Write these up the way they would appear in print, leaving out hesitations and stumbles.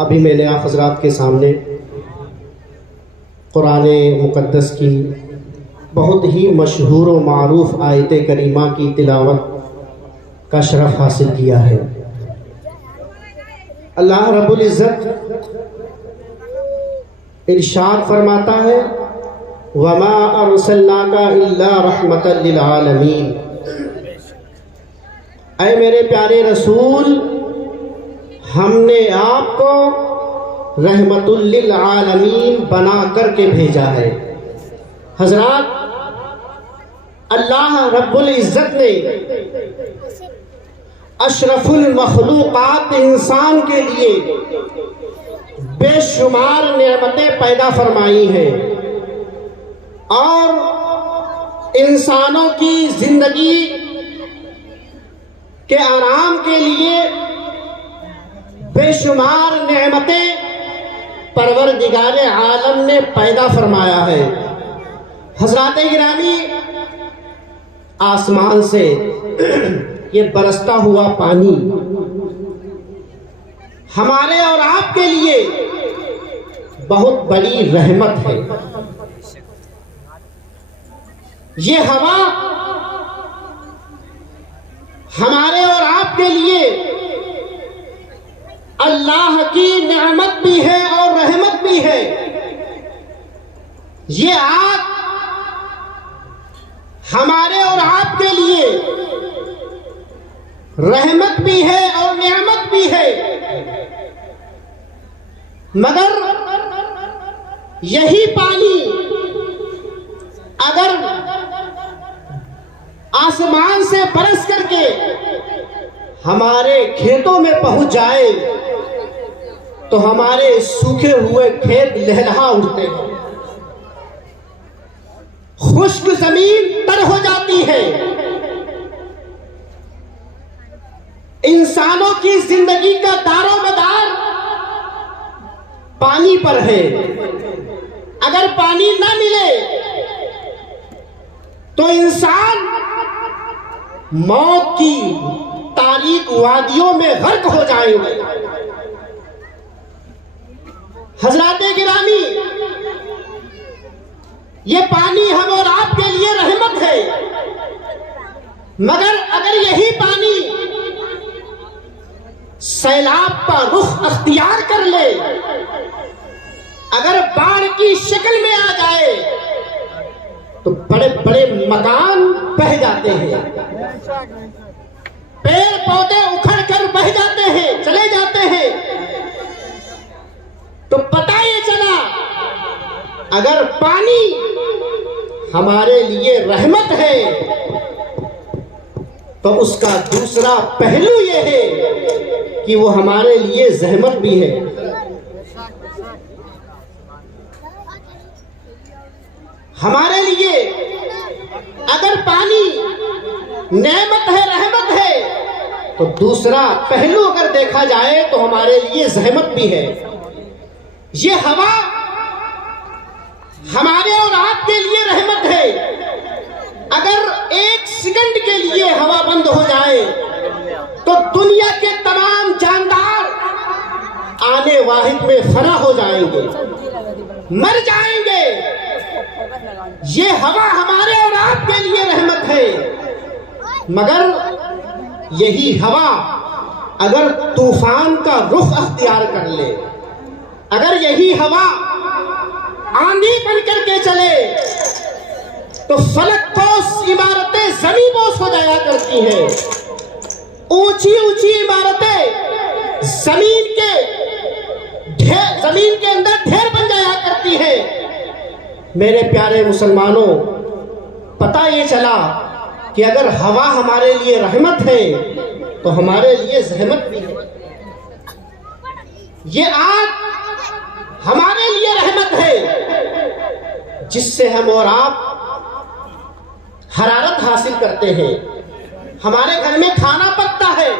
ابھی میں نے آپ حضرات کے سامنے قرآن مقدس کی بہت ہی مشہور و معروف آیت کریمہ کی تلاوت کا شرف حاصل کیا ہے۔ اللہ رب العزت ارشاد فرماتا ہے وَمَا أَرْسَلْنَاكَ إِلَّا رَحْمَةً لِلْعَالَمِينَ، اے میرے پیارے رسول، ہم نے آپ کو رحمت للعالمین بنا کر کے بھیجا ہے۔ حضرات، اللہ رب العزت نے اشرف المخلوقات انسان کے لیے بے شمار نعمتیں پیدا فرمائی ہیں، اور انسانوں کی زندگی کے آرام کے لیے بے شمار نعمتیں پروردگار عالم نے پیدا فرمایا ہے۔ حضرات گرامی، آسمان سے یہ برستا ہوا پانی ہمارے اور آپ کے لیے بہت بڑی رحمت ہے۔ یہ ہوا ہمارے اور آپ کے لیے اللہ کی نعمت بھی ہے اور رحمت بھی ہے۔ یہ آگ ہمارے اور آپ کے لیے رحمت بھی ہے اور نعمت بھی ہے، مگر یہی پانی اگر آسمان سے برس کر کے ہمارے کھیتوں میں پہنچ جائے تو ہمارے سوکھے ہوئے کھیت لہلہا اٹھتے ہیں، خشک زمین تر ہو جاتی ہے۔ انسانوں کی زندگی کا دار و مدار پانی پر ہے۔ اگر پانی نہ ملے تو انسان موت کی تاریک وادیوں میں غرق ہو جائیں گے۔ حضرات گرامی، یہ پانی ہم اور آپ کے لیے رحمت ہے، مگر اگر یہی پانی سیلاب کا رخ اختیار کر لے، اگر باڑھ کی شکل میں آ جائے تو بڑے بڑے مکان بہہ جاتے ہیں، پیڑ پودے اکھڑ کر بہہ جاتے ہیں، چلے جاتے ہیں۔ تو پتہ یہ چلا اگر پانی ہمارے لیے رحمت ہے تو اس کا دوسرا پہلو یہ ہے کہ وہ ہمارے لیے زحمت بھی ہے۔ ہمارے لیے اگر پانی نعمت ہے، رحمت ہے، تو دوسرا پہلو اگر دیکھا جائے تو ہمارے لیے زحمت بھی ہے۔ یہ ہوا ہمارے اور آپ کے لیے رحمت ہے، اگر ایک سیکنڈ کے لیے ہوا بند ہو جائے تو دنیا کے تمام جاندار آنے واحد میں فنا ہو جائیں گے، مر جائیں گے۔ یہ ہوا ہمارے اور آپ کے لیے رحمت ہے، مگر یہی ہوا اگر طوفان کا رخ اختیار کر لے، اگر یہی ہوا آندھی بن کر کے چلے تو فلک پوش عمارتیں زمین بوس ہو جایا کرتی ہیں، اونچی اونچی عمارتیں زمین کے اندر ڈھیر بن جایا کرتی ہیں۔ میرے پیارے مسلمانوں، پتہ یہ چلا کہ اگر ہوا ہمارے لیے رحمت ہے تو ہمارے لیے زحمت بھی ہے۔ یہ آگ ہمارے لیے رحمت ہے جس سے ہم اور آپ حرارت حاصل کرتے ہیں۔ ہمارے گھر میں کھانا پکتا ہے،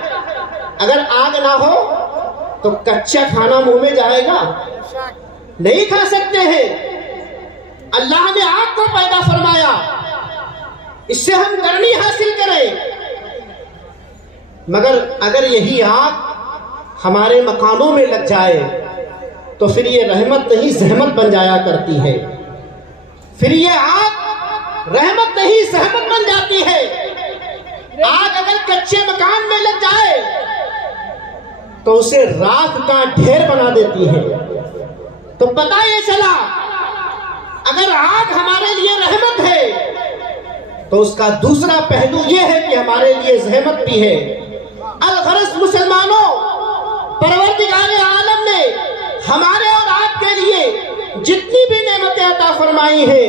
اگر آگ نہ ہو تو کچا کھانا منہ میں جائے گا، نہیں کھا سکتے ہیں۔ اللہ نے آگ کو پیدا فرمایا، اس سے ہم گرمی حاصل کریں، مگر اگر یہی آگ ہمارے مکانوں میں لگ جائے تو پھر یہ رحمت نہیں زحمت بن جایا کرتی ہے، پھر یہ آگ رحمت نہیں زحمت بن جاتی ہے۔ آگ اگر کچے مکان میں لگ جائے تو اسے راکھ کا ڈھیر بنا دیتی ہے۔ تو پتہ یہ چلا اگر آگ ہمارے لیے رحمت ہے تو اس کا دوسرا پہلو یہ ہے کہ ہمارے لیے زحمت بھی ہے۔ الغرض مسلمانوں، پروردگار عالم نے ہمارے اور آپ کے لیے جتنی بھی نعمتیں عطا فرمائی ہیں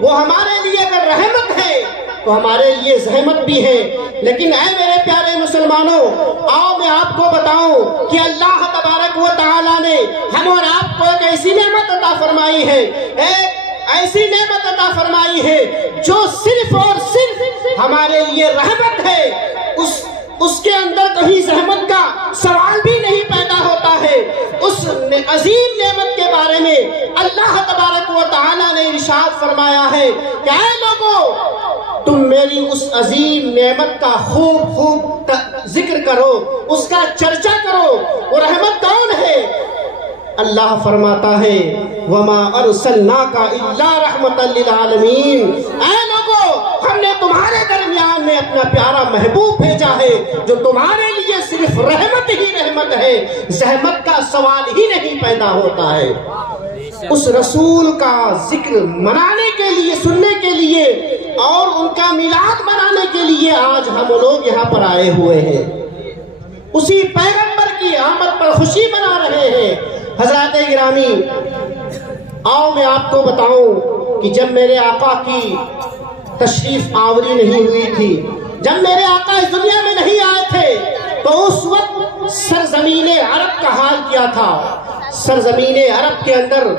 وہ ہمارے لیے اگر رحمت ہے تو ہمارے لیے زحمت بھی ہے۔ لیکن اے میرے پیارے مسلمانوں، آؤ میں آپ کو بتاؤں کہ اللہ تبارک و تعالیٰ نے ہم اور آپ کو ایک ایسی نعمت عطا فرمائی ہے، ایک ایسی نعمت عطا فرمائی ہے جو صرف اور صرف ہمارے لیے رحمت ہے۔ اس کے اندر کہیں زحمت کا سوال بھی نہیں پیدا ہوتا ہے۔ اس عظیم نعمت کے بارے میں اللہ تبارک و تعالیٰ نے ارشاد فرمایا ہے کہ اے لوگو، تم میری اس عظیم نعمت کا خوب ذکر کرو، اس کا چرچا کرو۔ وہ رحمت کون ہے؟ اللہ فرماتا ہے وَمَا أَرْسَلْنَاكَ إِلَّا رَحْمَةً لِلْعَالَمِينَ، اے لوگو، ہم نے تمہارے درمیان میں اپنا پیارا محبوب بھیجا ہے جو تمہارے لیے صرف رحمت ہی رحمت ہے، زحمت کا سوال ہی نہیں پیدا ہوتا ہے۔ اس رسول کا ذکر منانے کے لیے، سننے کے لیے اور ان کا میلاد منانے کے لیے آج ہم لوگ یہاں پر آئے ہوئے ہیں، اسی پیغمبر کی آمد پر خوشی منا رہے ہیں۔ حضرات گرامی، آؤ میں آپ کو بتاؤں کہ جب میرے آقا کی تشریف آوری نہیں ہوئی تھی، جب میرے آقا اس دنیا میں نہیں آئے تھے، تو اس وقت سرزمین عرب کا حال کیا تھا؟ سرزمین عرب کے اندر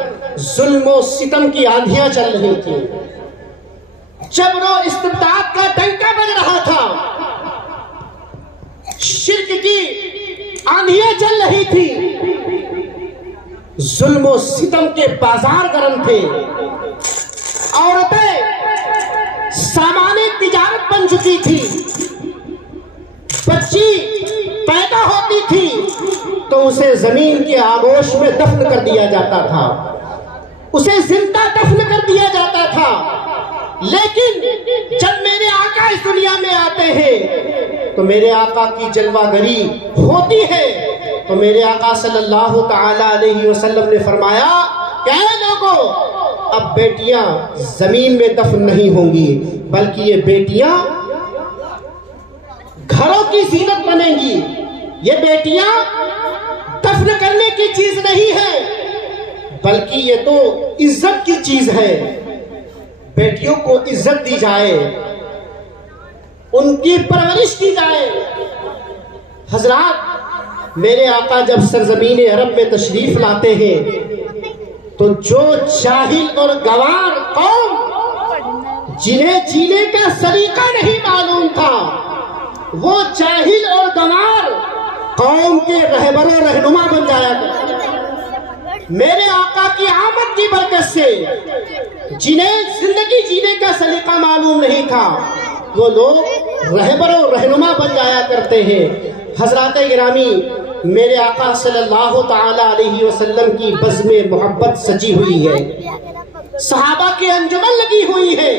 ظلم و ستم کی آندھیاں چل رہی تھی، جبر و استبداد کا ڈنکا بج رہا تھا، شرک کی آندھیاں چل رہی تھی، ظلم و ستم کے بازار گرم تھے، عورتیں سامان تجارت بن چکی تھی، بچی پیدا ہوتی تھی تو اسے زمین کے آغوش میں دفن کر دیا جاتا تھا، اسے زندہ دفن کر دیا جاتا تھا۔ لیکن جب میرے آقا اس دنیا میں آتے ہیں تو میرے آقا کی جلوہ گری ہوتی ہے، تو میرے آقا صلی اللہ تعالی علیہ وسلم نے فرمایا کہ اے لوگو، اب بیٹیاں زمین میں دفن نہیں ہوں گی، بلکہ یہ بیٹیاں گھروں کی زینت بنیں گی۔ یہ بیٹیاں دفن کرنے کی چیز نہیں ہے، بلکہ یہ تو عزت کی چیز ہے۔ بیٹیوں کو عزت دی جائے، ان کی پرورش کی جائے۔ حضرات، میرے آقا جب سرزمین عرب میں تشریف لاتے ہیں تو جو جاہل اور گوار قوم جنہیں جینے کا سلیقہ نہیں معلوم تھا، وہ جاہل اور گوار قوم کے رہبر و رہنما بن جایا کرتے۔ میرے آقا کی آمد کی برکت سے جنہیں زندگی جینے کا سلیقہ معلوم نہیں تھا، وہ لوگ رہبر و رہنما بن جایا کرتے ہیں۔ حضرات گرامی، میرے آقا صلی اللہ تعالی علیہ وسلم کی بزم محبت سجی ہوئی ہے، صحابہ کی انجمن لگی ہوئی ہے۔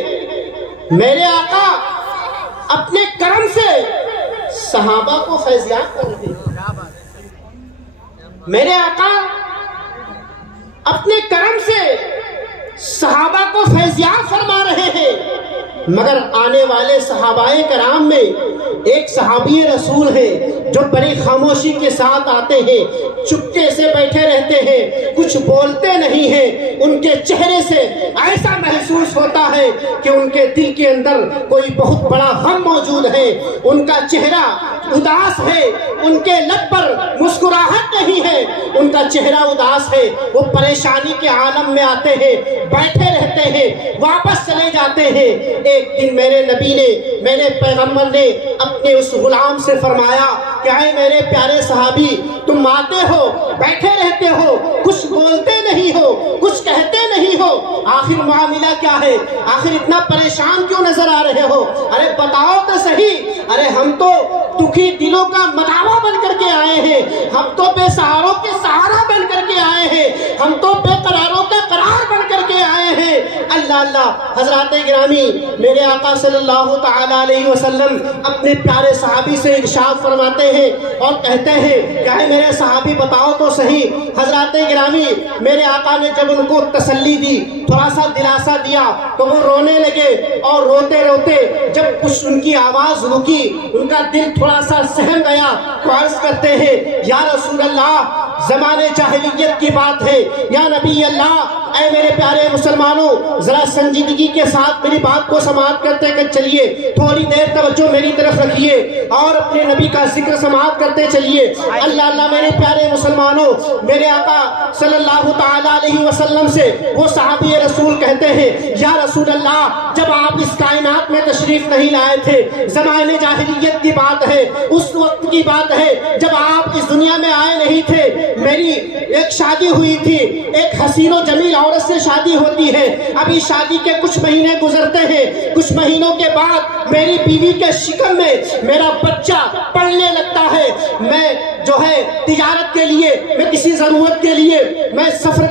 میرے آقا اپنے کرم سے صحابہ کو فیضیاب کر رہے ہیں، میرے آقا اپنے کرم سے صحابہ کو فیضیاب فرما رہے ہیں۔ مگر آنے والے صحابہ کرام میں ایک صحابی رسول ہے جو بڑی خاموشی کے ساتھ آتے ہیں، چپکے سے بیٹھے رہتے ہیں، کچھ بولتے نہیں ہیں۔ ان کے چہرے سے ایسا محسوس ہوتا ہے کہ ان کے دل کے اندر کوئی بہت بڑا غم موجود ہے، ان کا چہرہ اداس ہے، ان کے لب پر مسکراہٹ نہیں ہے، ان کا چہرہ اداس ہے۔ وہ پریشانی کے عالم میں آتے ہیں، بیٹھے رہتے ہیں، واپس چلے جاتے ہیں۔ ایک دن میرے نبی نے، میرے پیغمبر نے اپنے اس غلام سے فرمایا کہ اے میرے پیارے صحابی، تم آتے ہو، بیٹھے رہتے ہو، کچھ بولتے نہیں ہو، کچھ کہتے نہیں ہو، آخر معاملہ کیا ہے؟ آخر اتنا پریشان کیوں نظر آ رہے ہو؟ ارے بتاؤ تو صحیح۔ ارے ہم تو دکھی دلوں کا مداوا بن کر کے آئے ہیں، ہم تو بے سہاروں کے سہارا بن کر کے آئے ہیں، اللہ اللہ حضرات گرامی میرے آقا صلی اللہ تعالی علیہ وسلم اپنے پیارے صحابی سے ارشاد فرماتے ہیں اور کہتے ہیں کہ اے میرے صحابی بتاؤ تو صحیح. حضرات گرامی میرے آقا نے جب ان کو تسلی دی, تھوڑا سا دلاسا دیا, تو وہ رونے لگے اور روتے روتے جب کچھ ان کی آواز رکی, ان کا دل تھوڑا سا سہم گیا, تو عرض کرتے ہیں یا رسول اللہ زمانے جاہلیت کی بات ہے, یا نبی اللہ اے میرے پیارے مسلمانوں ذرا سنجیدگی کے ساتھ میری بات کو سماعت کرتے کہ چلیے, تھوڑی دیر توجہ میری طرف رکھیے اور اپنے نبی کا ذکر سماعت کرتے چلیے. اللہ اللہ میرے پیارے مسلمانوں میرے آقا صلی اللہ تعالی علیہ وسلم سے وہ صحابی رسول کہتے ہیں یا رسول اللہ جب آپ اس کائنات میں تشریف نہیں لائے تھے, زمانے جاہلیت کی بات ہے, اس وقت کی بات ہے جب آپ اس دنیا میں آئے نہیں تھے, میری ایک شادی ہوئی تھی, ایک حسین و جمیل عورت سے شادی ہوتی ہے, ابھی شادی کے کچھ مہینے گزرتے ہیں, کچھ مہینوں کے بعد میری بیوی کے شکم میں میرا بچہ پڑھنے لگتا ہے, میں جو ہے تجارت کے لیے, میں کسی ضرورت کے لیے میں سفر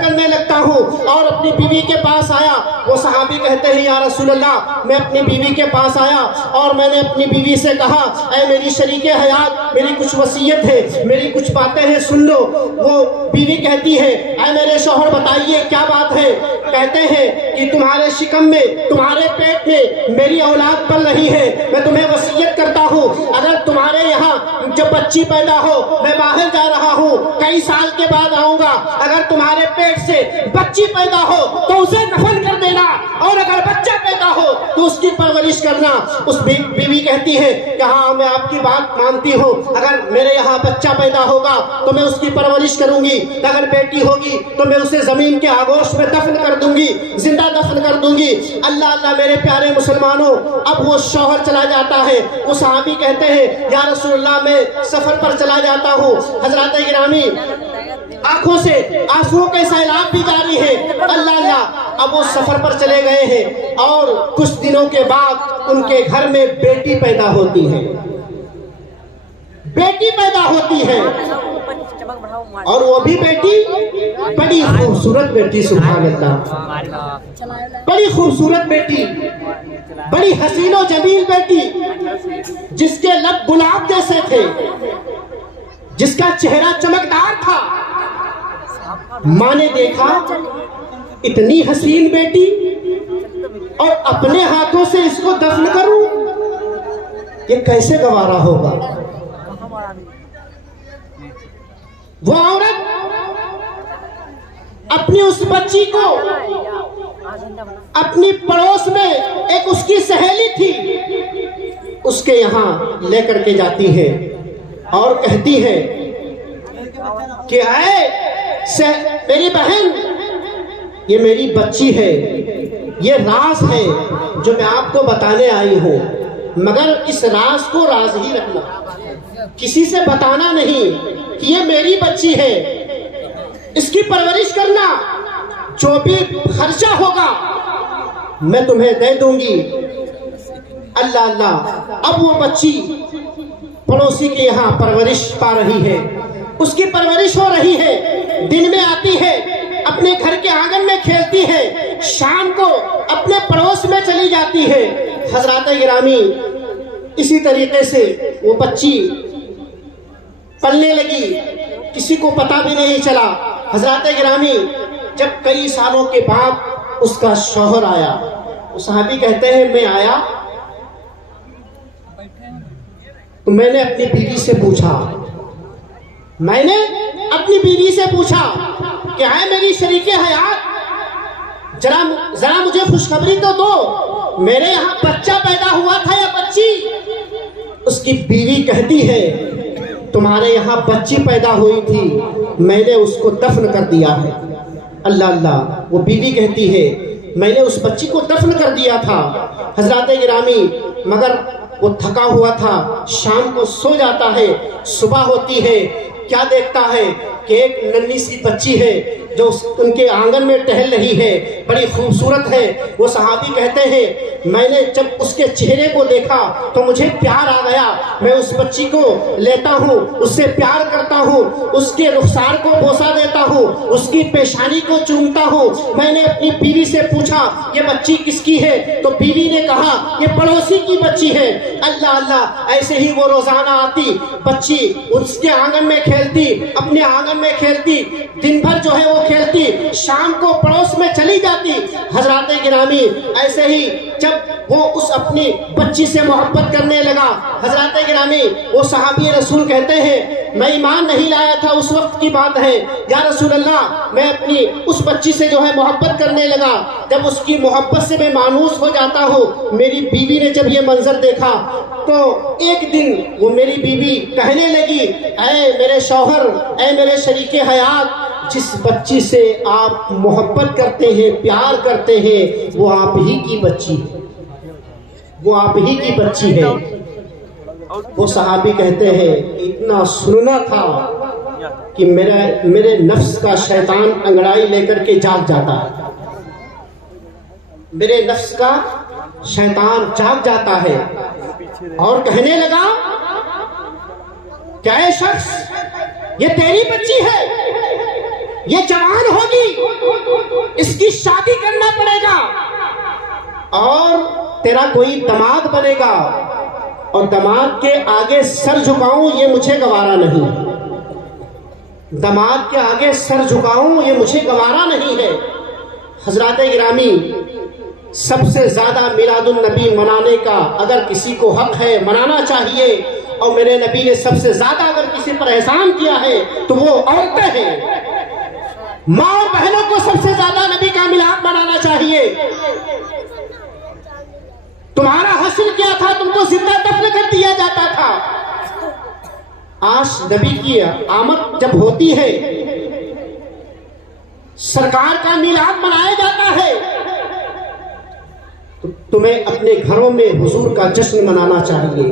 کرنے لگتا ہوں اور اپنی بیوی کے پاس آیا. وہ صحابی کہتے ہیں یا رسول اللہ میں اپنی بیوی کے پاس آیا اور میں نے اپنی بیوی سے کہا اے میری شریک حیات میری کچھ وصیت ہے, میری کچھ باتیں ہیں سن لو. وہ بیوی کہتی ہے اے میرے شوہر بتائیے کیا بات ہے. کہتے ہیں کہ تمہارے شکم میں, تمہارے پیٹ میں میری اولاد پل رہی ہے, میں تمہیں وصیت کرتا ہوں اگر تمہارے یہاں جب بچی پیدا ہو, میں باہر جا رہا ہوں کئی سال کے بعد آؤں گا, اگر تمہارے پیٹ سے بچی پیدا ہو تو اسے دفن کر دینا, اور اگر بچہ پیدا ہو تو اس کی پرورش کرنا. اس بیوی کہتی ہے کہ ہاں میں آپ کی بات مانتی ہوں, اگر میرے یہاں بچہ پیدا ہوگا تو میں اس کی پرورش کروں گی, اگر بیٹی ہوگی تو میں اسے زمین کے آغوش میں دفن کر دوں گی, زندہ دفن کر دوں گی. اللہ اللہ میرے پیارے مسلمانوں اب وہ شوہر چلا جاتا ہے. وہ صحابی کہتے ہیں یا رسول اللہ میں سفر پر چلا جاتا ہوں. حضرات گرامی آنکھوں سے آنسوؤں کے سیلاب بھی جاری ہے. اللہ اللہ اب وہ سفر پر چلے گئے ہیں اور کچھ دنوں کے بعد ان کے گھر میں بیٹی پیدا ہوتی ہے, بیٹی پیدا ہوتی ہے, اور وہ بھی بیٹی بڑی خوبصورت بیٹی, سبحان اللہ, بڑی خوبصورت بیٹی, بڑی حسین و جمیل بیٹی, جس کے لب گلاب جیسے تھے, جس کا چہرہ چمکدار تھا. ماں نے دیکھا اتنی حسین بیٹی اور اپنے ہاتھوں سے اس کو دفن کروں, یہ کیسے گوارا ہوگا. وہ عورت اپنی اس بچی کو اپنی پڑوس میں ایک اس کی سہیلی تھی اس کے یہاں لے کر کے جاتی ہے اور کہتی ہے کہ اے میری بہن یہ میری بچی ہے, یہ راز ہے جو میں آپ کو بتانے آئی ہوں, مگر اس راز کو راز ہی رکھنا, کسی سے بتانا نہیں کہ یہ میری بچی ہے, اس کی پرورش کرنا, جو بھی خرچہ ہوگا میں تمہیں دے دوں گی. اللہ اللہ اب وہ بچی پڑوسی کے یہاں پرورش پا رہی ہے, اس کی پرورش ہو رہی ہے, دن میں آتی ہے اپنے گھر کے آنگن میں کھیلتی ہے, شام کو اپنے پڑوس میں چلی جاتی ہے. حضرات گرامی اسی طریقے سے وہ بچی پلنے لگی, کسی کو پتہ بھی نہیں چلا. حضرات گرامی جب کئی سالوں کے بعد اس کا شوہر آیا, وہ صحابی کہتے ہیں میں آیا تو میں نے اپنی بیوی سے پوچھا, میں نے اپنی بیوی سے پوچھا کہ اے میری شریک حیات ذرا مجھے خوشخبری تو دو, میرے یہاں بچہ پیدا ہوا تھا یا بچی. اس کی بیوی کہتی ہے تمہارے یہاں بچی پیدا ہوئی تھی, میں نے اس کو دفن کر دیا ہے. اللہ اللہ وہ بیوی کہتی ہے میں نے اس بچی کو دفن کر دیا تھا. حضرات گرامی مگر وہ تھکا ہوا تھا, شام کو سو جاتا ہے, صبح ہوتی ہے کیا دیکھتا ہے کہ ایک ننھی سی بچی ہے جو ان کے آنگن میں ٹہل رہی ہے. بڑی خوبصورت ہے. وہ صحابی کہتے ہیں میں نے جب اس کے چہرے کو دیکھا تو مجھے پیار آ گیا. میں اس بچی کو لیتا ہوں, اس سے پیار کرتا ہوں, اس کے رخسار کو بوسہ دیتا ہوں, اس کی پیشانی کو چومتا ہوں. میں نے اپنی بیوی سے پوچھا یہ بچی کس کی ہے, تو بیوی نے کہا یہ پڑوسی کی بچی ہے. اللہ اللہ, ایسے ہی وہ روزانہ آتی, بچی اس کے آنگن میں کھیلتی, اپنے آنگن میں کھیلتی, دن بھر جو ہے وہ کھیلتی, شام کو پڑوس میں چلی جاتی. حضرات گرامی ایسے ہی جب وہ اس اپنی بچی سے محبت کرنے لگا, حضرات گرامی وہ صحابی رسول کہتے ہیں میں ایمان نہیں لایا تھا, اس وقت کی بات ہے, یا رسول اللہ میں اپنی اس بچی سے جو ہے محبت کرنے لگا. جب اس کی محبت سے میں مانوس ہو جاتا ہوں, میری بیوی نے جب یہ منظر دیکھا تو ایک دن وہ میری بیوی کہنے لگی اے میرے شوہر, اے میرے شریک حیات, جس بچی سے آپ محبت کرتے ہیں, پیار کرتے ہیں, وہ آپ ہی کی بچی ہے, وہ آپ ہی کی بچی ہے. وہ صحابی کہتے ہیں اتنا سننا تھا کہ میرے نفس کا شیطان انگڑائی لے کر کے جاگ جاتا ہے, میرے نفس کا شیطان جاگ جاتا ہے. اور کہنے لگا کیا اے شخص یہ تیری بچی ہے, یہ جوان ہوگی, اس کی شادی کرنا پڑے گا اور تیرا کوئی دماد بنے گا, اور دماد کے آگے سر جھکاؤں یہ مجھے گوارا نہیں, دماد کے آگے سر جھکاؤں یہ مجھے گوارا نہیں ہے. حضرات گرامی سب سے زیادہ میلاد النبی منانے کا اگر کسی کو حق ہے منانا چاہیے, اور میرے نبی نے سب سے زیادہ اگر کسی پر احسان کیا ہے تو وہ عورتیں ہیں. ماں اور بہنوں کو سب سے زیادہ نبی کا میلاد منانا چاہیے. تمہارا حشر کیا تھا, تم کو زندہ دفن کر دیا جاتا تھا. آج نبی کی آمد جب ہوتی ہے, سرکار کا میلاد منایا جاتا ہے, تو تمہیں اپنے گھروں میں حضور کا جشن منانا چاہیے.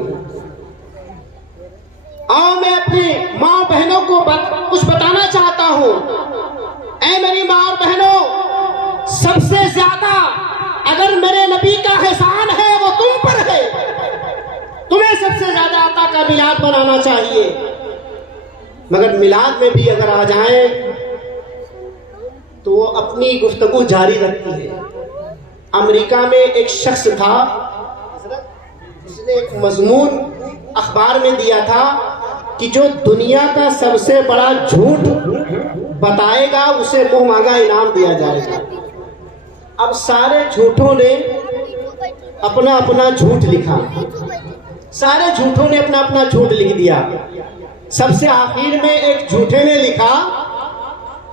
اور میں اپنی ماں بہنوں کو کچھ بتانا چاہتا ہوں. اے میری ماں اور بہنوں, سب سے زیادہ اگر میرے نبی کا احسان ہے وہ تم پر ہے, تمہیں سب سے زیادہ آقا کا میلاد منانا چاہیے. مگر میلاد میں بھی اگر آ جائیں تو وہ اپنی گفتگو جاری رکھتی ہے. امریکہ میں ایک شخص تھا جس نے ایک مضمون اخبار میں دیا تھا کہ جو دنیا کا سب سے بڑا جھوٹ بتائے گا اسے منہ مانگا انعام دیا جائے گا. اب سارے جھوٹوں نے اپنا اپنا جھوٹ لکھا, سارے جھوٹوں نے اپنا اپنا جھوٹ لکھ دیا. سب سے آخر میں ایک جھوٹے نے لکھا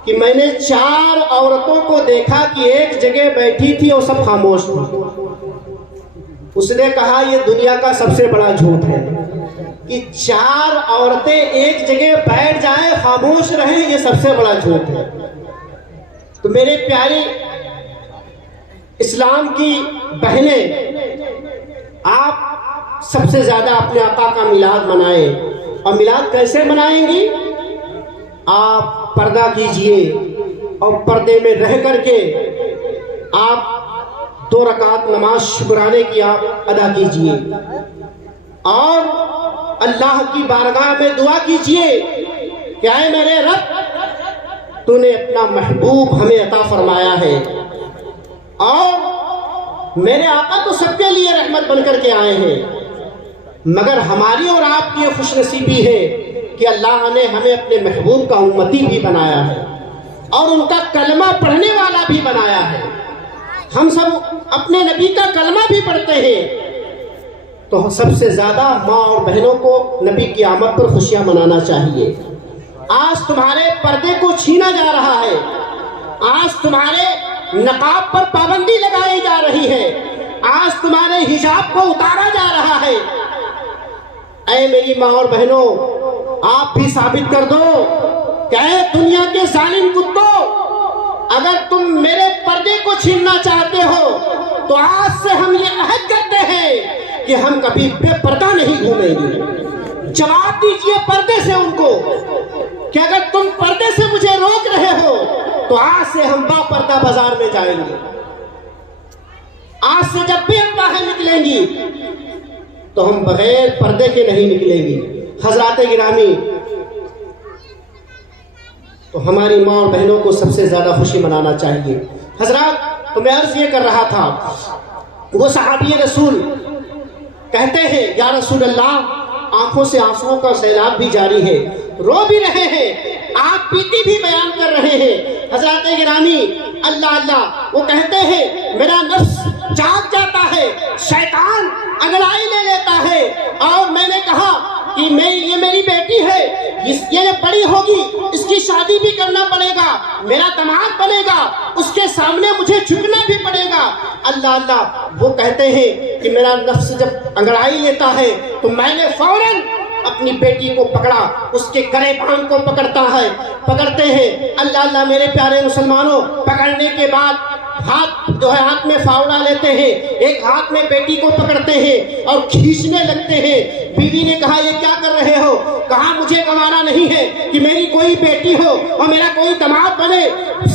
کہ میں نے 4 عورتوں کو دیکھا کہ ایک جگہ بیٹھی تھی اور سب خاموش تھی. اس نے کہا یہ دنیا کا سب سے بڑا جھوٹ ہے کہ 4 عورتیں ایک جگہ بیٹھ جائیں خاموش رہیں, یہ سب سے بڑا جھوٹ ہے. تو میرے پیارے اسلام کی بہنیں, آپ سب سے زیادہ اپنے آقا کا میلاد منائیں. اور میلاد کیسے منائیں گی؟ آپ پردہ کیجئے اور پردے میں رہ کر کے آپ 2 رکعت نماز شکرانے کی آپ ادا کیجئے, اور اللہ کی بارگاہ میں دعا کیجئے کہ اے میرے رب, تو نے اپنا محبوب ہمیں عطا فرمایا ہے, اور میرے آقا تو سب کے لیے رحمت بن کر کے آئے ہیں, مگر ہماری اور آپ کی خوش نصیبی ہے کہ اللہ نے ہمیں اپنے محبوب کا امتی بھی بنایا ہے اور ان کا کلمہ پڑھنے والا بھی بنایا ہے. ہم سب اپنے نبی کا کلمہ بھی پڑھتے ہیں, تو سب سے زیادہ ماں اور بہنوں کو نبی کی آمد پر خوشیاں منانا چاہیے. آج تمہارے پردے کو چھینا جا رہا ہے, آج تمہارے نقاب پر پابندی لگائی جا رہی ہے, آج تمہارے حجاب کو اتارا جا رہا ہے. اے میری ماں اور بہنوں, آپ بھی ثابت کر دو کہ اے دنیا کے ظالم کتوں, اگر تم میرے پردے کو چھیننا چاہتے ہو تو آج سے ہم یہ عہد کرتے ہیں کہ ہم کبھی بے پردہ نہیں گھومیں گے. جواب دیجئے پردے سے ان کو کہ اگر تم پردے سے مجھے روک رہے ہو تو آج سے ہم با پردہ بازار میں جائیں گے. آج سے جب بھی ہم باہر نکلیں گی تو ہم بغیر پردے کے نہیں نکلیں گی. حضرات گرامی، تو ہماری ماں اور بہنوں کو سب سے زیادہ خوشی منانا چاہیے. حضرات، تو میں عرض یہ کر رہا تھا، وہ صحابی رسول کہتے ہیں یا رسول اللہ، آنکھوں سے آنسوؤں کا سیلاب بھی جاری ہے، رو بھی رہے ہیں، آپ بیتی بھی بیان کر رہے ہیں. حضرات گرامی، اللہ اللہ، وہ کہتے ہیں میرا نفس جاگ جاتا ہے، شیطان انگڑائی لے لیتا ہے، اور میں نے کہا کہ یہ میری بیٹی ہے، یہ بڑی ہوگی، اس کی شادی بھی کرنا پڑے گا، میرا داماد بنے گا، اس کے سامنے مجھے جھکنا بھی پڑے گا. اللہ اللہ، وہ کہتے ہیں کہ میرا نفس جب انگڑائی لیتا ہے تو میں نے فوراً اپنی بیٹی کو پکڑا، اس کے گریبان کو پکڑتے ہیں. اللہ اللہ، میرے پیارے مسلمانوں، پکڑنے کے بعد ہاتھ میں فاوڑا لیتے ہیں، ایک ہاتھ میں بیٹی کو پکڑتے ہیں اور کھینچنے لگتے ہیں. بیوی نے کہا یہ کیا کر رہے ہو؟ کہا مجھے گوارا نہیں ہے کہ میری کوئی بیٹی ہو اور میرا کوئی داماد بنے،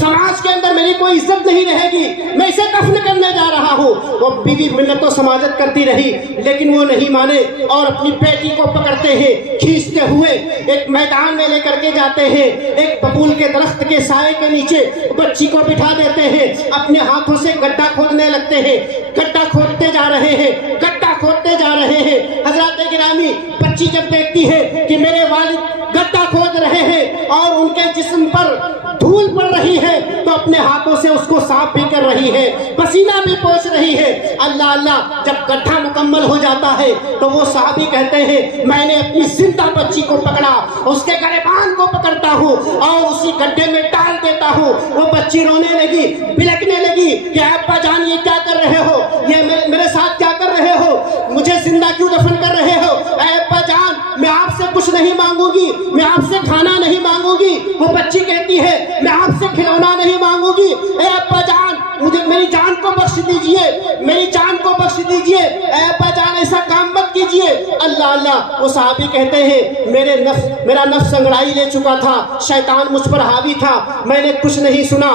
سماج کے اندر میری کوئی عزت نہیں رہے گی، میں اسے دفن کرنے جا رہا ہوں. وہ بیوی منت و سماجت کرتی رہی، لیکن وہ نہیں مانے اور اپنی بیٹی کو پکڑتے ہیں، کھینچتے ہوئے ایک میدان میں لے کر کے جاتے ہیں. ایک ببول کے درخت کے سائے کے نیچے بچی کو بٹھا دیتے ہیں، اپنے ہاتھوں سے گڈھا کھودنے لگتے ہیں، گڈھا کھودتے جا رہے ہیں، گڈھا کھودتے جا رہے ہیں. حضرات گرامی، بچی جب دیکھتی ہے کہ میرے والد گڈھا کھود رہے ہیں اور ان کے جسم پر دھول پڑ رہی ہے تو اپنے ہاتھوں سے اس کو صاف بھی کر رہی ہے، پسینہ بھی پوچھ رہی ہے. اللہ اللہ، جب گڈھا مکمل ہو جاتا ہے تو وہ صحابی کہتے ہیں میں نے اپنی زندہ بچی کو پکڑا، اس کے گریبان کو پکڑتا ہوں اور اسی گڈھے میں ڈال دیتا ہوں. وہ بچی رونے لگی، بلکنے لگی کہ ابا جان یہ کیا کر رہے ہو، یہ میرے ساتھ کیا کر رہے ہو، مجھے زندہ کیوں دفن کر رہے ہو؟ اے ابا جان، میں آپ سے کچھ نہیں مانگوں گی، میں آپ سے کھانا نہیں مانگوں گی. وہ بچی کہتی ہے میں آپ سے کھلونا نہیں مانگوں گی. اے ابا جان، مجھے میری جان کو بخش دیجئے، میری جان کو بخش دیجئے. اے ابا جان، ایسا کام مت کیجئے. اللہ اللہ، وہ صحابی کہتے ہیں میرا نفس انگڑائی لے چکا تھا، شیطان مجھ پر حاوی تھا، میں نے کچھ نہیں سنا،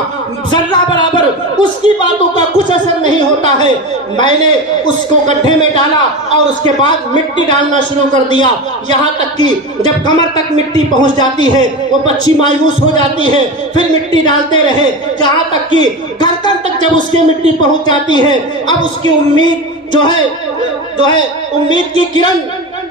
ذرہ برابر اس کی باتوں کا کچھ اثر نہیں ہوتا ہے. میں نے اس کو گڈھے میں ڈالا اور اس کے بعد مٹی ڈالنا شروع کر دیا، یہاں تک کہ جب کمر تک مٹی پہنچ جاتی ہے وہ بچی مایوس ہو جاتی ہے. پھر مٹی ڈالتے رہے جہاں تک کہ گردن تک جب اس کے مٹی پہنچ جاتی ہے، اب اس کی امید جو ہے امید کی کرن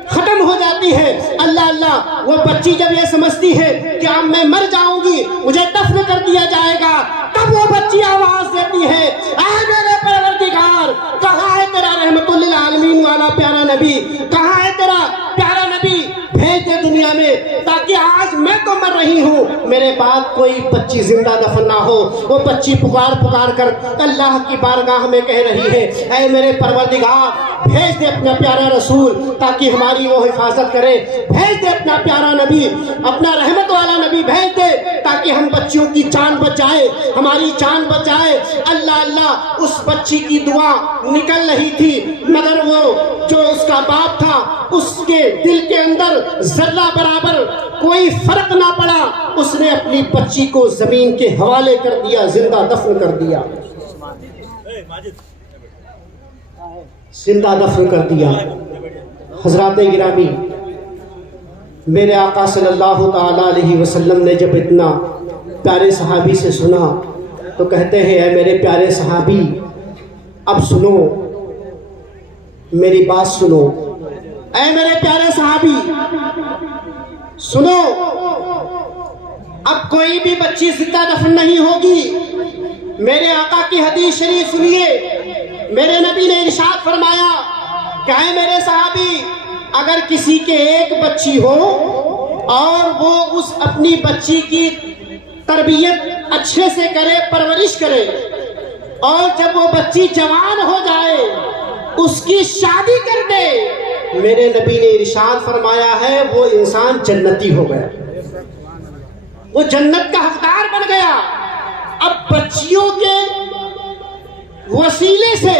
ختم ہو جاتی ہے. اللہ اللہ، وہ بچی جب یہ سمجھتی ہے کہ اب میں مر جاؤں گی، مجھے دفن کر دیا جائے گا، تب وہ بچی آواز دیتی ہے اے میرے پروردگار، کہاں ہے تیرا رحمت للعالمین والا پیارا نبی، کہاں ہے تیرا پیارا نبی، بھیج دے دنیا میں تاکہ آج میں تو مر رہی ہوں، میرے بعد کوئی بچی زندہ دفن نہ ہو. وہ بچی پکار کر اللہ کی بارگاہ میں کہہ رہی ہے اے میرے پروردگار، بھیج دے اپنا پیارا رسول تاکہ ہماری وہ حفاظت کرے، بھیج دے اپنا پیارا نبی، اپنا رحمت والا نبی بھیج دے تاکہ ہم بچیوں کی جان بچ جائے، ہماری جان بچ جائے. اللہ اللہ، اس بچی کی دعا نکل رہی تھی مگر وہ جو اس کا باپ تھا اس کے دل کے اندر ذرہ برابر کوئی فرق نہ پڑا، اس نے اپنی بچی کو زمین کے حوالے کر دیا، زندہ دفن کر دیا، زندہ دفن کر دیا. حضرات گرامی، میرے آقا صلی اللہ تعالی علیہ وسلم نے جب اتنا پیارے صحابی سے سنا تو کہتے ہیں اے میرے پیارے صحابی، اب سنو، میری بات سنو. اے میرے پیارے صحابی سنو، اب کوئی بھی بچی زندہ دفن نہیں ہوگی. میرے آقا کی حدیث شریف سنیے، میرے نبی نے ارشاد فرمایا کہ اے میرے صحابی، اگر کسی کے ایک بچی ہو اور وہ اس اپنی بچی کی تربیت اچھے سے کرے، پرورش کرے، اور جب وہ بچی جوان ہو جائے اس کی شادی کر دے، میرے نبی نے ارشاد فرمایا ہے وہ انسان جنتی ہو گیا، وہ جنت کا حقدار بن گیا. اب بچیوں کے وسیلے سے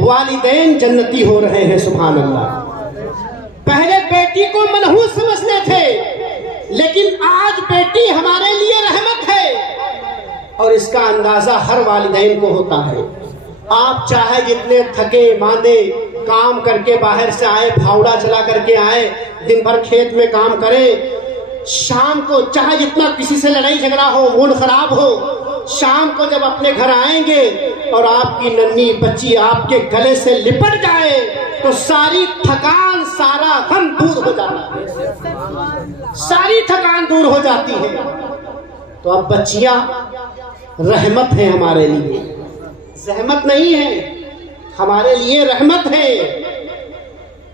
والدین جنتی ہو رہے ہیں. سبحان اللہ. پہلے بیٹی کو منحوس سمجھتے تھے، لیکن آج بیٹی ہمارے لیے رحمت ہے. اور اس کا اندازہ ہر والدین کو ہوتا ہے. آپ چاہے جتنے تھکے ماندے کام کر کے باہر سے آئے, پھاوڑا چلا کر کے آئے, دن بھر کھیت میں کام کریں, شام کو چاہے جتنا کسی سے لڑائی جھگڑا ہو, موڈ خراب ہو, شام کو جب اپنے گھر آئیں گے اور آپ کی ننھی بچی آپ کے گلے سے لپٹ جائے تو ساری تھکان, سارا غم دور ہو جاتا ہے, ساری تھکان دور ہو جاتی ہے. تو اب بچیاں رحمت ہیں ہمارے لیے, زحمت نہیں ہے, ہمارے لیے رحمت ہے.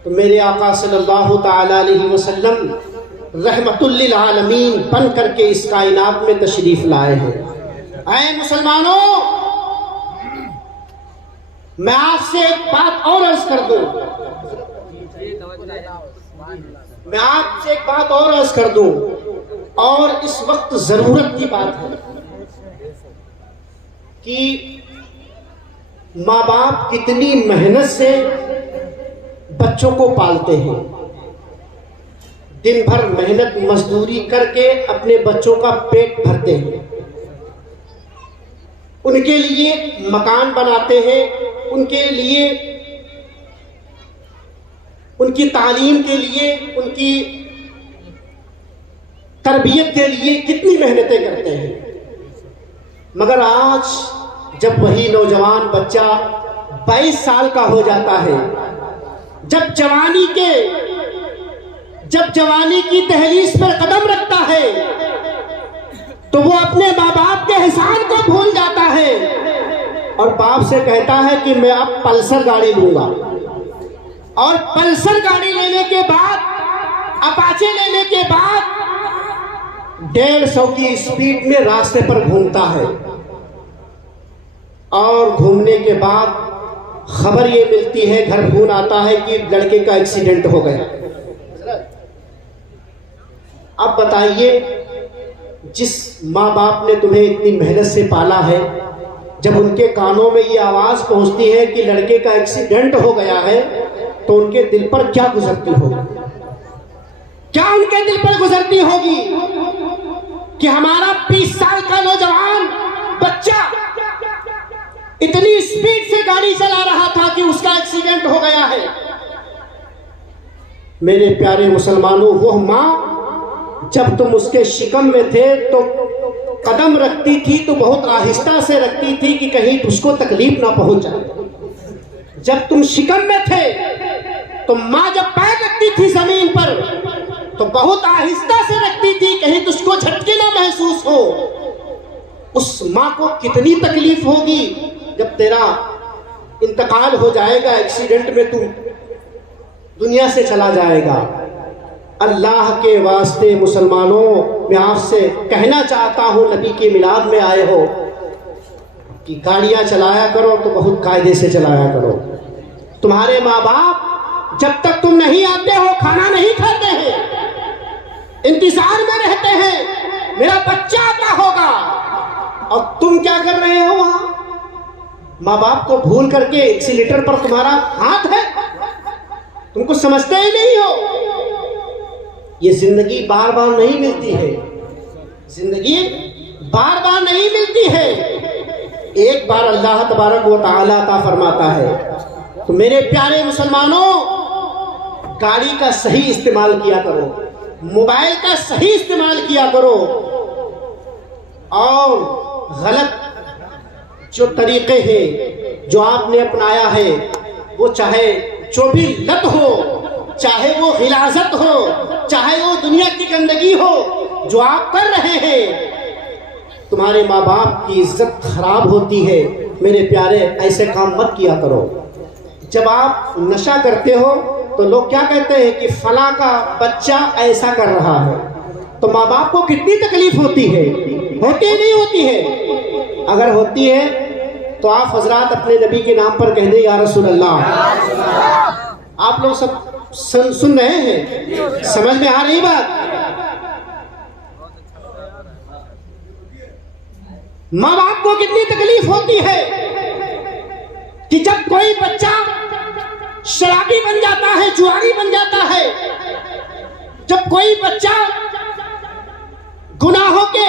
تو میرے آقا صلی اللہ تعالی علیہ وسلم رحمت للعالمین بن کر کے اس کائنات میں تشریف لائے ہیں. اے مسلمانوں, میں آپ سے ایک بات اور عرض کر دوں, میں آپ سے ایک بات اور عرض کر دوں, اور اس وقت ضرورت کی بات ہے کہ ماں باپ کتنی محنت سے بچوں کو پالتے ہیں, دن بھر محنت مزدوری کر کے اپنے بچوں کا پیٹ بھرتے ہیں, ان کے لیے مکان بناتے ہیں, ان کے لیے, ان کی تعلیم کے لیے, ان کی تربیت کے لیے کتنی محنتیں کرتے ہیں. مگر آج جب وہی نوجوان بچہ 22 سال کا ہو جاتا ہے, جب جوانی کی دہلیز پر قدم رکھتا ہے, تو وہ اپنے ماں باپ کے احسان کو بھول جاتا ہے اور باپ سے کہتا ہے کہ میں اب پلسر گاڑی لوں گا, اور پلسر گاڑی لینے کے بعد, اپاچے لینے کے بعد 150 کی اسپیڈ میں راستے پر گھومتا ہے, اور گھومنے کے بعد خبر یہ ملتی ہے, گھر فون آتا ہے کہ لڑکے کا ایکسیڈنٹ ہو گیا. اب بتائیے, جس ماں باپ نے تمہیں اتنی محنت سے پالا ہے, جب ان کے کانوں میں یہ آواز پہنچتی ہے کہ لڑکے کا ایکسیڈنٹ ہو گیا ہے, تو ان کے دل پر کیا گزرتی ہوگی, کیا ان کے دل پر گزرتی ہوگی کہ ہمارا 20 سال کا نوجوان بچہ اتنی اسپیڈ سے گاڑی چلا رہا تھا کہ اس کا ایکسیڈنٹ ہو گیا ہے. میرے پیارے مسلمانوں, وہ ماں جب تم اس کے شکم میں تھے تو قدم رکھتی تھی تو بہت آہستہ سے رکھتی تھی کہ کہیں اس کو تکلیف نہ پہنچ جائے. جب تم شکم میں تھے تو ماں جب پیر رکھتی تھی زمین پر تو بہت آہستہ سے رکھتی تھی کہیں تجھ کو جھٹکے نہ محسوس ہو. اس ماں کو کتنی تکلیف ہوگی جب تیرا انتقال ہو جائے گا, ایکسیڈنٹ میں تو دنیا سے چلا جائے گا. اللہ کے واسطے مسلمانوں, میں آپ سے کہنا چاہتا ہوں, نبی کے میلاد میں آئے ہو, کہ گاڑیاں چلایا کرو تو بہت قاعدے سے چلایا کرو. تمہارے ماں باپ جب تک تم نہیں آتے ہو کھانا نہیں کھاتے ہیں, انتظار میں رہتے ہیں میرا بچہ آتا ہوگا, اور تم کیا کر رہے ہو وہاں؟ ماں باپ کو بھول کر کے ایکسیلیٹر پر تمہارا ہاتھ ہے, تم کو سمجھتے ہی نہیں ہو. یہ زندگی بار بار نہیں ملتی ہے, زندگی بار بار نہیں ملتی ہے, ایک بار اللہ تبارک و تعالی عطا فرماتا ہے. تو میرے پیارے مسلمانوں, گاڑی کا صحیح استعمال کیا کرو, موبائل کا صحیح استعمال کیا کرو, اور غلط جو طریقے ہیں جو آپ نے اپنایا ہے, وہ چاہے جو بھی لت ہو, چاہے وہ غلاظت ہو, چاہے وہ دنیا کی گندگی ہو, جو آپ کر رہے ہیں, تمہارے ماں باپ کی عزت خراب ہوتی ہے. میرے پیارے, ایسے کام مت کیا کرو. جب آپ نشہ کرتے ہو تو لوگ کیا کہتے ہیں کہ فلاں کا بچہ ایسا کر رہا ہے, تو ماں باپ کو کتنی تکلیف ہوتی ہے, ہوتی نہیں ہوتی ہے؟ اگر ہوتی ہے تو آپ حضرات اپنے نبی کے نام پر کہہ دیں یا رسول اللہ. آپ لوگ سب سن رہے ہیں, سمجھ میں آ رہی بات؟ ماں باپ کو کتنی تکلیف ہوتی ہے کہ جب کوئی بچہ شرابی بن جاتا ہے, جواری بن جاتا ہے, جب کوئی بچہ گناہوں کے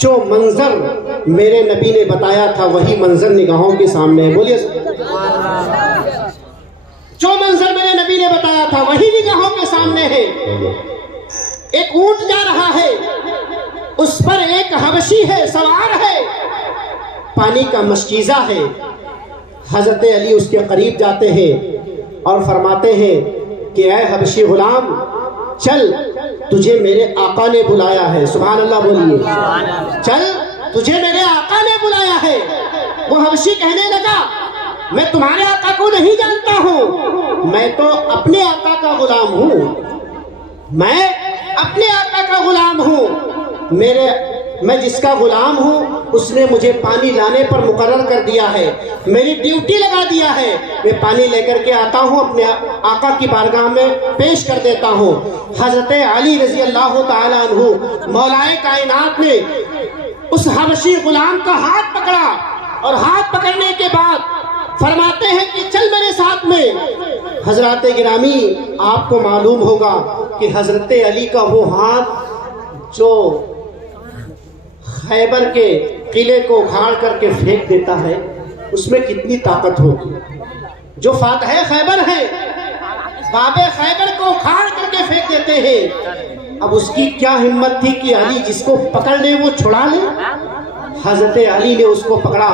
جو منظر میرے نبی نے بتایا تھا وہی منظر نگاہوں کے سامنے ہے. بولیے جو منظر میرے نبی نے بتایا تھا وہی نگاہوں کے سامنے ہے. ایک اونٹ جا رہا ہے, اس پر ایک حبشی ہے, سوار ہے, پانی کا مشکیزہ ہے. حضرت علی اس کے قریب جاتے ہیں اور فرماتے ہیں کہ اے حبشی غلام, چل تجھے میرے آقا نے بلایا ہے. سبحان اللہ بولیے. چل تجھے میرے آقا نے بلایا ہے. وہ حبشی کہنے لگا میں تمہارے آقا کو نہیں جانتا ہوں, میں تو اپنے آقا کا غلام ہوں, میں اپنے آقا کا غلام ہوں. میں جس کا غلام ہوں اس نے مجھے پانی لانے پر مقرر کر دیا ہے, میری ڈیوٹی لگا دیا ہے. میں پانی لے کر کے آتا ہوں, اپنے آقا کی بارگاہ میں پیش کر دیتا ہوں. حضرت علی رضی اللہ تعالیٰ عنہ مولائے کائنات نے اس حبشی غلام کا ہاتھ پکڑا اور ہاتھ پکڑنے کے بعد فرماتے ہیں کہ چل میرے ساتھ میں. حضرات گرامی, آپ کو معلوم ہوگا کہ حضرت علی کا وہ ہاتھ جو خیبر کے قلعے کو اکھاڑ کر کے پھینک دیتا ہے, اس میں کتنی طاقت ہوگی. جو فاتح خیبر ہے, باب خیبر کو اکھاڑ کر کے پھینک دیتے ہیں. اب اس کی کیا ہمت تھی کہ علی جس کو پکڑ لے وہ چھڑا لے. حضرت علی نے اس کو پکڑا.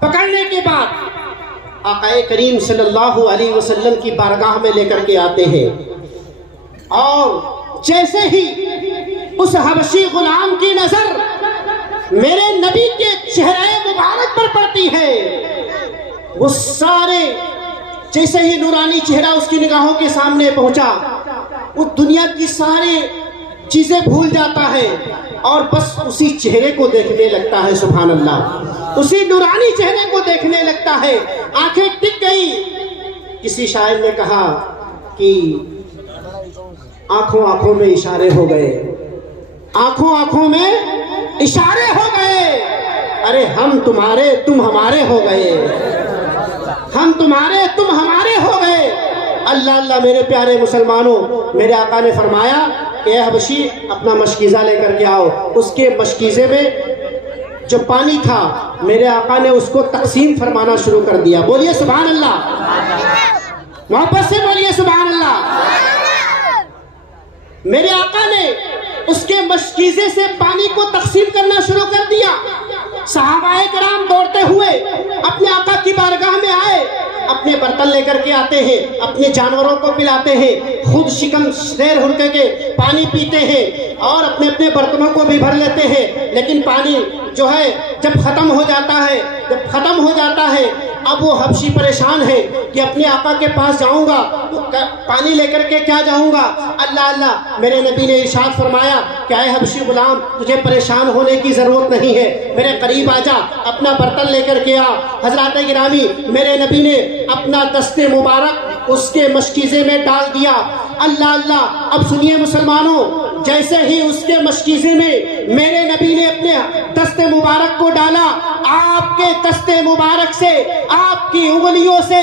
پکڑنے کے بعد آقا کریم صلی اللہ علیہ وسلم کی بارگاہ میں لے کر کے آتے ہیں, اور جیسے ہی اس حبشی غلام کی نظر میرے نبی کے چہرے مبارک پر پڑتی ہے, وہ سارے جیسے ہی نورانی چہرہ اس کی نگاہوں کے سامنے پہنچا, وہ دنیا کی ساری چیزیں بھول جاتا ہے اور بس اسی چہرے کو دیکھنے لگتا ہے. سبحان اللہ, اسی نورانی چہرے کو دیکھنے لگتا ہے. آنکھیں ٹک گئی. کسی شاعر نے کہا کہ آنکھوں آنکھوں میں اشارے ہو گئے, آنکھوں آنکھوں میں اشارے ہو گئے. ارے ہم تمہارے تم ہمارے ہو گئے, ہم تمہارے تم ہمارے ہو گئے. اللہ اللہ میرے پیارے مسلمانوں, میرے آقا نے فرمایا کہ اے حبشی اپنا مشکیزہ لے کر کے آؤ. اس کے مشکیزے میں جو پانی تھا میرے آقا نے اس کو تقسیم فرمانا شروع کر دیا. بولیے سبحان اللہ, محبت سے بولیے سبحان اللہ. میرے آقا نے اس کے مشکیزے سے پانی کو تقسیم کرنا شروع کر دیا. صحابہ کرام دوڑتے ہوئے اپنے آقا کی بارگاہ میں آئے, اپنے برتن لے کر کے آتے ہیں, اپنے جانوروں کو پلاتے ہیں, خود شکم سیر ہڑ کے پانی پیتے ہیں اور اپنے اپنے برتنوں کو بھی بھر لیتے ہیں. لیکن پانی جو ہے جب ختم ہو جاتا ہے اب وہ حبشی پریشان ہے کہ اپنے آقا کے پاس جاؤں گا تو پانی لے کر کے کیا جاؤں گا. اللہ اللہ, میرے نبی نے ارشاد فرمایا کہ اے حبشی غلام تجھے پریشان ہونے کی ضرورت نہیں ہے, میرے قریب آ جا, اپنا برتن لے کر کے آ. حضرات گرامی, میرے نبی نے اپنا دست مبارک اس کے مشکیزے میں ڈال دیا. اللہ اللہ, اب سنیے مسلمانوں, جیسے ہی اس کے مشکیزے میں میرے نبی نے اپنے دست مبارک کو ڈالا, آپ کے دست مبارک سے, آپ کی انگلیوں سے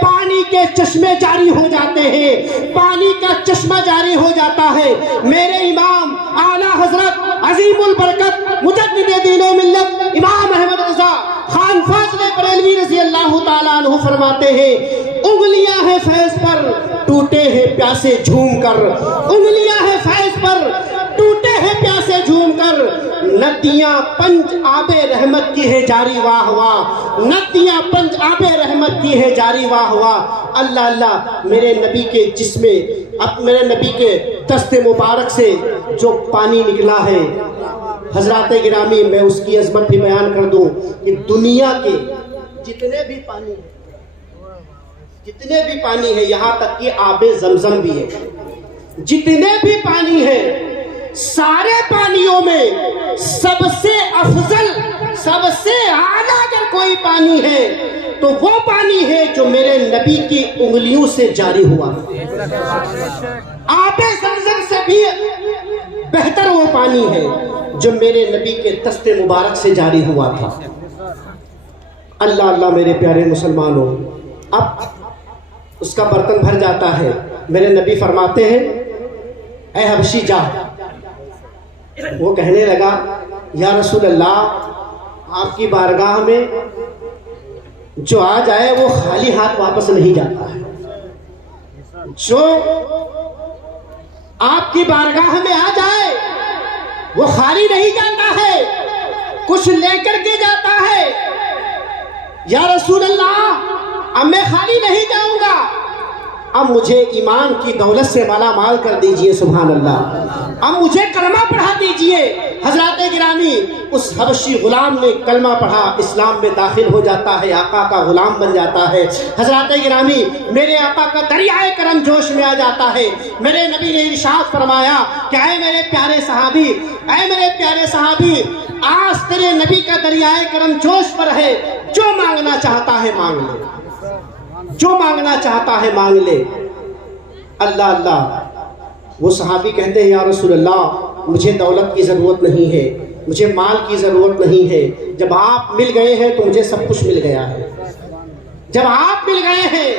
پانی کے چشمے جاری ہو جاتے ہیں, پانی کا چشمہ جاری ہو جاتا ہے. میرے امام اعلیٰ حضرت عظیم البرکت مجدد دین و ملت امام احمد رضا خان فاضل بریلوی رضی اللہ تعالیٰ عنہ فرماتے ہیں, انگلیاں ہیں فیض پر ٹوٹے ہیں پیاسے جھوم کر, انگلیاں ہیں فیض پر ٹوٹے ہیں پیاسے جھوم کر, ندیاں پنج آب رحمت کی ہے جاری واہ واہ, ندیاں پنج آب رحمت کی ہے جاری واہ واہ. اللہ اللہ, میرے نبی کے جسم, اب میرے نبی کے دست مبارک سے جو پانی نکلا ہے, حضرات گرامی میں اس کی عظمت بھی بیان کر دوں کہ دنیا کے جتنے بھی پانی ہے, یہاں تک کہ آب زمزم بھی ہے, جتنے بھی پانی ہے, سارے پانیوں میں سب سے افضل, سب سے اعلیٰ اگر کوئی پانی ہے تو وہ پانی ہے جو میرے نبی کی انگلیوں سے جاری ہوا. آب زمزم سے بھی بہتر وہ پانی ہے جو میرے نبی کے دست مبارک سے جاری ہوا تھا. اللہ اللہ میرے پیارے مسلمانوں, اب اس کا برتن بھر جاتا ہے. میرے نبی فرماتے ہیں اے حبشی جا. وہ کہنے لگا یا رسول اللہ آپ کی بارگاہ میں جو آ جائے وہ خالی ہاتھ واپس نہیں جاتا ہے، جو آپ کی بارگاہ میں آ جائے وہ خالی نہیں جاتا ہے، کچھ لے کر کے جاتا ہے۔ یا رسول اللہ اب میں خالی نہیں جاؤں گا، اب مجھے ایمان کی دولت سے مالا مال کر دیجئے، سبحان اللہ، اب مجھے کلمہ پڑھا دیجئے۔ حضرات گرامی اس حبشی غلام نے کلمہ پڑھا، اسلام میں داخل ہو جاتا ہے، آقا کا غلام بن جاتا ہے۔ حضرات گرامی میرے آقا کا دریائے کرم جوش میں آ جاتا ہے۔ میرے نبی نے ارشاد فرمایا کہ اے میرے پیارے صحابی، اے میرے پیارے صحابی، آج تیرے نبی کا دریائے کرم جوش پر ہے، جو مانگنا چاہتا ہے مانگ لے، جو مانگنا چاہتا ہے مانگ لے۔ اللہ اللہ، وہ صحابی کہتے ہیں یا رسول اللہ مجھے دولت کی ضرورت نہیں ہے، مجھے مال کی ضرورت نہیں ہے، جب آپ مل گئے ہیں تو مجھے سب کچھ مل گیا ہے، جب آپ مل گئے ہیں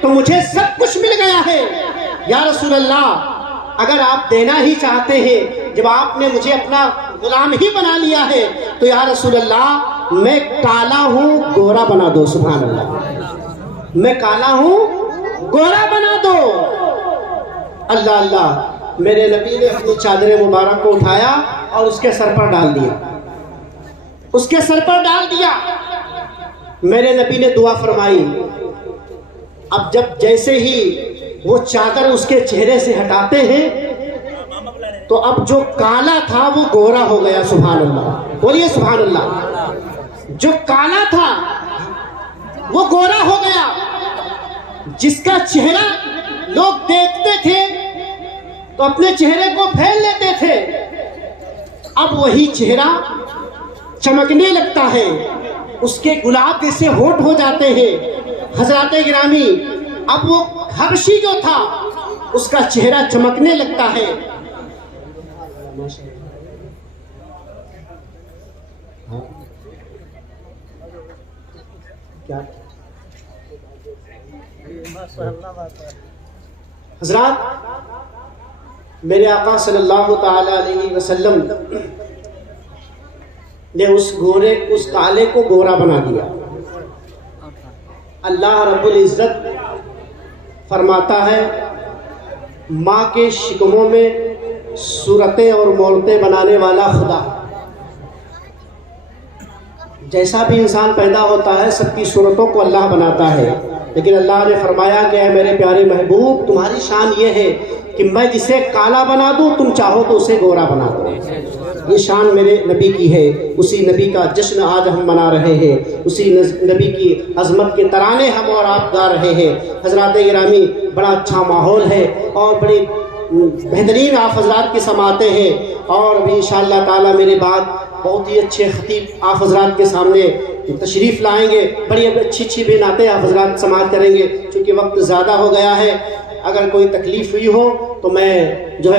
تو مجھے سب کچھ مل گیا ہے۔ یا رسول اللہ اگر آپ دینا ہی چاہتے ہیں، جب آپ نے مجھے اپنا غلام ہی بنا لیا ہے تو یا رسول اللہ میں کالا ہوں گورا بنا دو، سبحان اللہ، میں کالا ہوں گورا بنا دو۔ اللہ اللہ، میرے نبی نے اپنی چادر مبارک کو اٹھایا اور اس کے سر پر ڈال دیا، اس کے سر پر ڈال دیا۔ میرے نبی نے دعا فرمائی۔ اب جب جیسے ہی وہ چادر اس کے چہرے سے ہٹاتے ہیں تو اب جو کالا تھا وہ گورا ہو گیا، سبحان اللہ، بولیے سبحان اللہ۔ جو کالا تھا وہ گورا ہو گیا، جس کا چہرہ لوگ دیکھتے تھے تو اپنے چہرے کو پھیل لیتے تھے، اب وہی چہرہ چمکنے لگتا ہے، اس کے گلاب جیسے ہونٹ ہو جاتے ہیں۔ حضرات گرامی اب وہ حبشی جو تھا اس کا چہرہ چمکنے لگتا ہے۔ حضرات میرے آقا صلی اللہ تعالی علیہ وسلم نے اس کالے کو گورا بنا دیا۔ اللہ رب العزت فرماتا ہے ماں کے شکموں میں صورتیں اور مورتیں بنانے والا خدا، جیسا بھی انسان پیدا ہوتا ہے سب کی صورتوں کو اللہ بناتا ہے، لیکن اللہ نے فرمایا کہ اے میرے پیارے محبوب تمہاری شان یہ ہے کہ میں جسے کالا بنا دوں تم چاہو تو اسے گورا بنا دو۔ یہ شان میرے نبی کی ہے، اسی نبی کا جشن آج ہم منا رہے ہیں، اسی نبی کی عظمت کے ترانے ہم اور آپ گا رہے ہیں۔ حضرات گرامی بڑا اچھا ماحول ہے اور بڑی بہترین آپ حضرات کی سماعتیں ہیں، اور بھی انشاءاللہ تعالی میرے بعد بہت ہی اچھے خطیب آپ حضرات کے سامنے تشریف لائیں گے، بڑی اچھی بھی نعتیں آپ حضرات سماعت کریں گے۔ چونکہ وقت زیادہ ہو گیا ہے، اگر کوئی تکلیف ہوئی ہو تو میں جو ہے